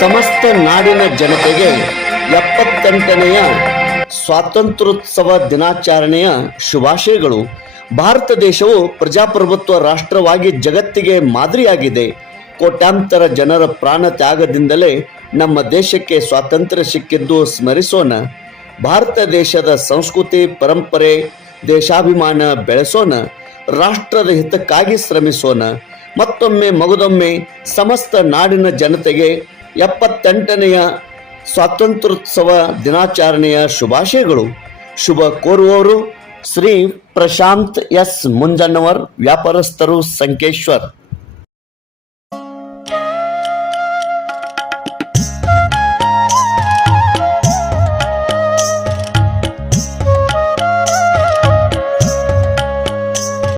ಸಮಸ್ತ ನಾಡಿನ ಜನತೆಗೆ 78ನೆಯ ಸ್ವಾತಂತ್ರ್ಯೋತ್ಸವ ದಿನಾಚರಣೆಯ ಶುಭಾಶಯಗಳು. ಭಾರತ ದೇಶವು ಪ್ರಜಾಪ್ರಭುತ್ವ ರಾಷ್ಟ್ರವಾಗಿ ಜಗತ್ತಿಗೆ ಮಾದರಿಯಾಗಿದೆ. ಕೋಟ್ಯಾಂತರ ಜನರ ಪ್ರಾಣ ತ್ಯಾಗದಿಂದಲೇ ನಮ್ಮ ದೇಶಕ್ಕೆ ಸ್ವಾತಂತ್ರ್ಯ ಸಿಕ್ಕಿದ್ದು ಸ್ಮರಿಸೋಣ. ಭಾರತ ದೇಶದ ಸಂಸ್ಕೃತಿ, ಪರಂಪರೆ, ದೇಶಾಭಿಮಾನ ಬೆಳೆಸೋಣ. ರಾಷ್ಟ್ರದ ಹಿತಕ್ಕಾಗಿ ಶ್ರಮಿಸೋಣ. ಮತ್ತೊಮ್ಮೆ ಮಗದೊಮ್ಮೆ ಸಮಸ್ತ ನಾಡಿನ ಜನತೆಗೆ 78ನೆಯ ಸ್ವಾತಂತ್ರ್ಯೋತ್ಸವ ದಿನಾಚರಣೆಯ ಶುಭಾಶಯಗಳು. ಶುಭ ಕೋರುವವರು ಶ್ರೀ ಪ್ರಶಾಂತ್ ಎಸ್ ಮುಂಜನ್ನವರ್, ವ್ಯಾಪಾರಸ್ಥರು, ಸಂಕೇಶ್ವರ್.